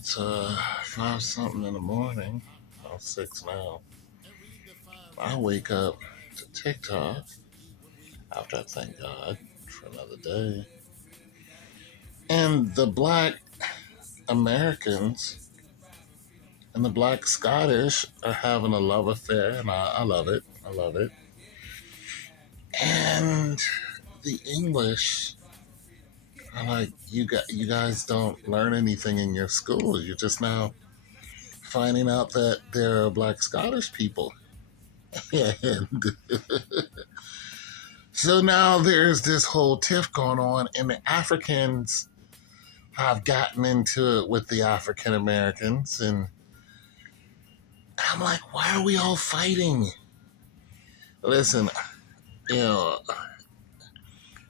It's 5 something in the morning. Oh, 6 now. I wake up to TikTok after I thank God for another day. And the black Americans and the black Scottish are having a love affair, and I love it. I love it. And the English are like, you guys don't learn anything in your schools. You're just now finding out that there are black Scottish people. And so now there's this whole tiff going on, and the Africans have gotten into it with the African Americans, and I'm like, why are we all fighting? Listen, you know,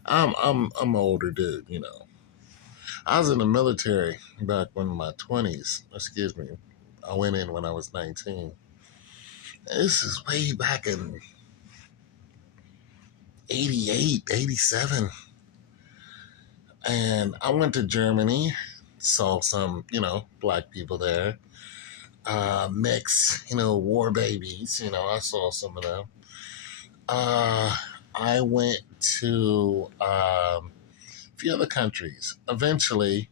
I'm an older dude, you know. I was in the military back when in my 20s. Excuse me. I went in when I was 19. This is way back in 88, 87. And I went to Germany, saw some, black people there. Mix, war babies, I saw some of them. I went to a few other countries. Eventually,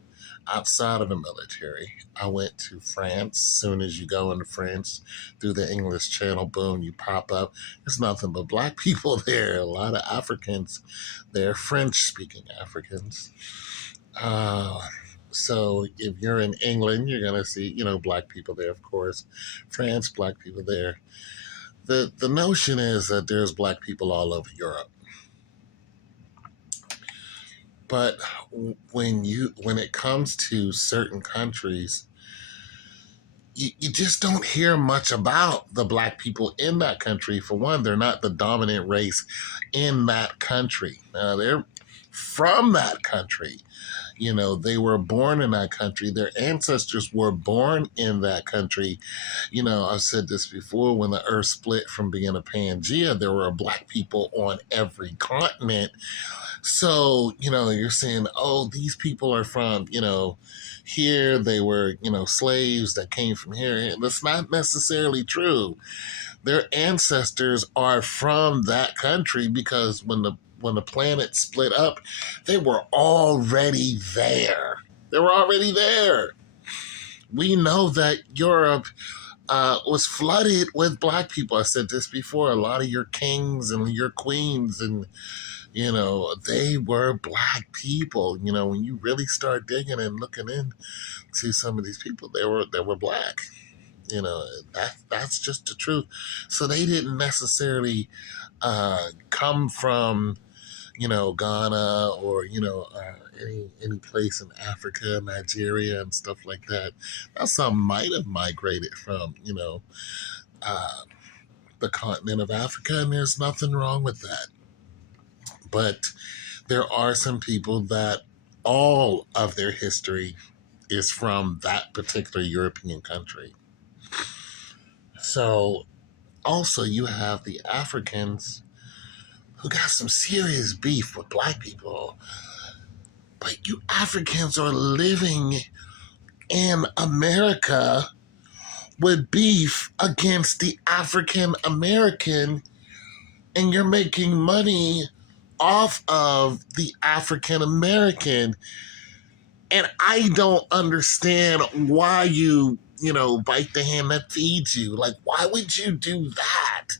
outside of the military, I went to France. As soon as you go into France through the English Channel, boom, you pop up. There's nothing but black people there. A lot of Africans there, French-speaking Africans. So if you're in England, you're gonna see, black people there, of course. France, black people there. The notion is that there's black people all over Europe. But when it comes to certain countries, you just don't hear much about the black people in that country. For one, they're not the dominant race in that country. They're from that country. They were born in that country. Their ancestors were born in that country. I've said this before, when the earth split from being a Pangea, there were black people on every continent. So, you're saying, oh, these people are from, here. They were, slaves that came from here. That's not necessarily true. Their ancestors are from that country, because when the planet split up, they were already there. They were already there. We know that Europe was flooded with black people. I said this before. A lot of your kings and your queens, and they were black people. When you really start digging and looking into some of these people, they were black. That's just the truth. So they didn't necessarily come from Ghana, or any place in Africa, Nigeria, and stuff like that. Now, some might have migrated from uh, the continent of Africa, and there's nothing wrong with that. But there are some people that all of their history is from that particular European country. So also you have the Africans who got some serious beef with black people. But you Africans are living in America with beef against the African American, and you're making money off of the African American. And I don't understand why you bite the hand that feeds you. Like, why would you do that?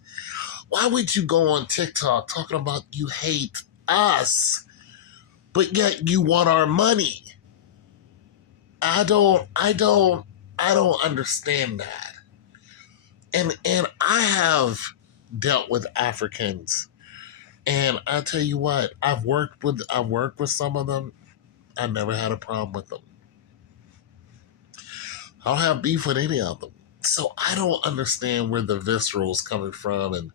Why would you go on TikTok talking about you hate us, but yet you want our money? I don't understand that. And I have dealt with Africans, and I tell you what, I've worked with some of them. I never had a problem with them. I don't have beef with any of them. So I don't understand where the visceral's coming from, and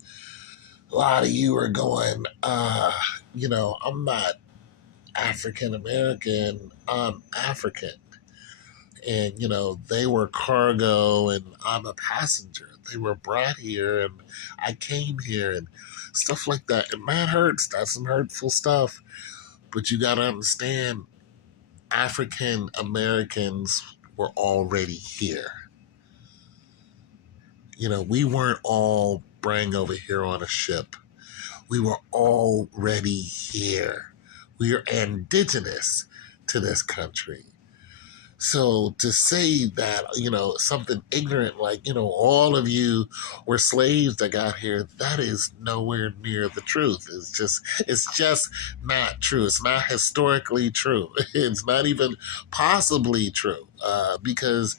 a lot of you are going, I'm not African American, I'm African. And they were cargo and I'm a passenger. They were brought here and I came here, and stuff like that. And that hurts. That's some hurtful stuff. But you got to understand, African Americans were already here. You know, we weren't all bring over here on a ship. We were already here. We are indigenous to this country. So to say that, something ignorant like, all of you were slaves that got here, that is nowhere near the truth. It's just not true. It's not historically true. It's not even possibly true. Because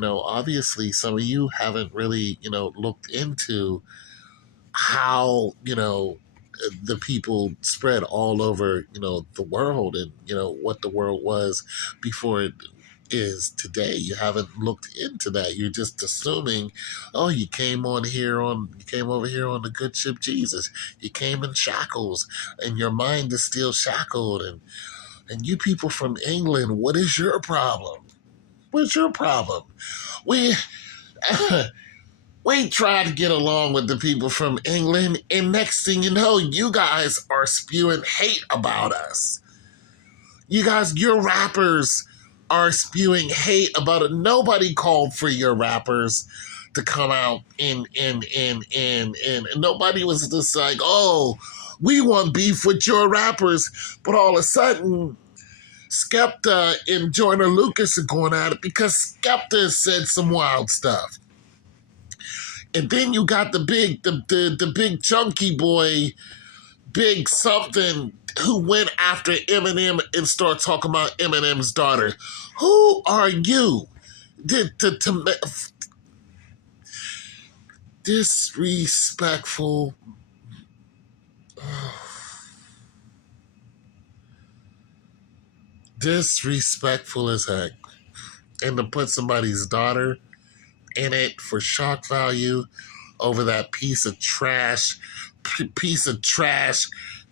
obviously some of you haven't really, looked into how, the people spread all over, the world, and, what the world was before it is today. You haven't looked into that. You're just assuming, oh, you came over here on the good ship Jesus. You came in shackles, and your mind is still shackled. And you people from England, what is your problem? What's your problem? We We tried to get along with the people from England, and next thing you know, you guys are spewing hate about us. Your rappers are spewing hate about it. Nobody called for your rappers to come out and nobody was just like, oh, we want beef with your rappers. But all of a sudden, Skepta and Joyner Lucas are going at it because Skepta said some wild stuff. And then you got the big chunky boy, big something, who went after Eminem and started talking about Eminem's daughter. Who are you? Disrespectful. Disrespectful as heck. And to put somebody's daughter in it for shock value over that piece of trash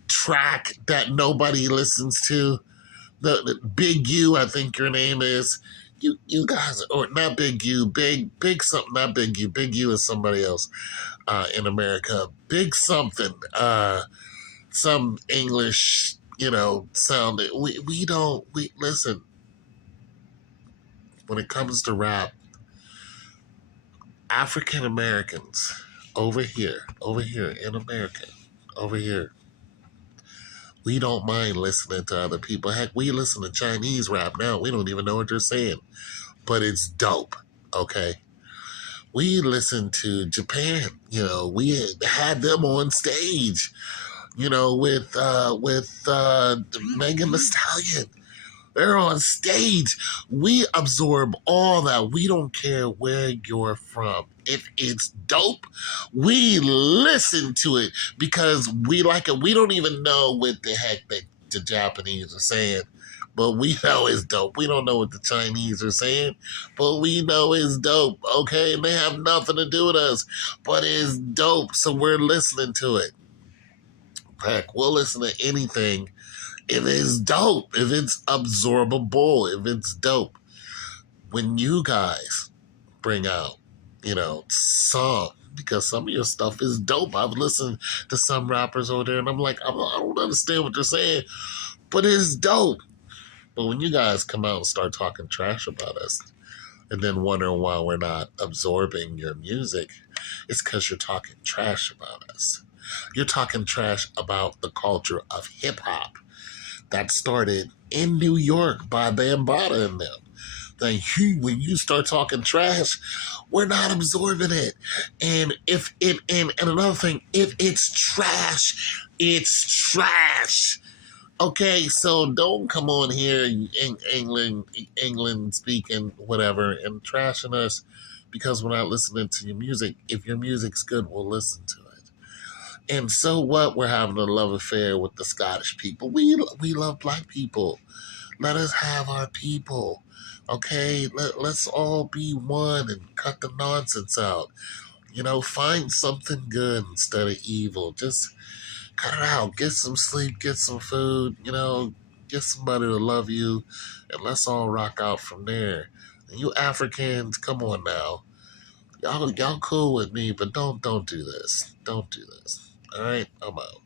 track that nobody listens to. The Big U, I think your name is. You guys, or not Big U, big something, not Big U. Big U is somebody else in America. Big something, some English, sound. We listen. When it comes to rap, African Americans over here in America, over here, we don't mind listening to other people. Heck, we listen to Chinese rap now. We don't even know what they're saying, but it's dope. Okay. We listen to Japan. We had them on stage. With Megan Thee Stallion. They're on stage. We absorb all that. We don't care where you're from. If it's dope, we listen to it because we like it. We don't even know what the heck the Japanese are saying, but we know it's dope. We don't know what the Chinese are saying, but we know it's dope, okay? And they have nothing to do with us, but it's dope, so we're listening to it. Heck, we'll listen to anything if it's dope, if it's absorbable, if it's dope. When you guys bring out, some, because some of your stuff is dope. I've listened to some rappers over there and I'm like, I don't understand what they're saying, but it's dope. But when you guys come out and start talking trash about us and then wondering why we're not absorbing your music, it's because you're talking trash about us. You're talking trash about the culture of hip hop that started in New York by Bambaataa and them. When you start talking trash, we're not absorbing it. And and another thing, if it's trash, it's trash. Okay, so don't come on here in England speaking whatever and trashing us because we're not listening to your music. If your music's good, we'll listen to it. And so what? We're having a love affair with the Scottish people. We love black people. Let us have our people. Okay? Let's all be one and cut the nonsense out. Find something good instead of evil. Just cut it out. Get some sleep, get some food, get somebody to love you, and let's all rock out from there. And you Africans, come on now. Y'all cool with me, but don't do this. Don't do this. All right, I'm out.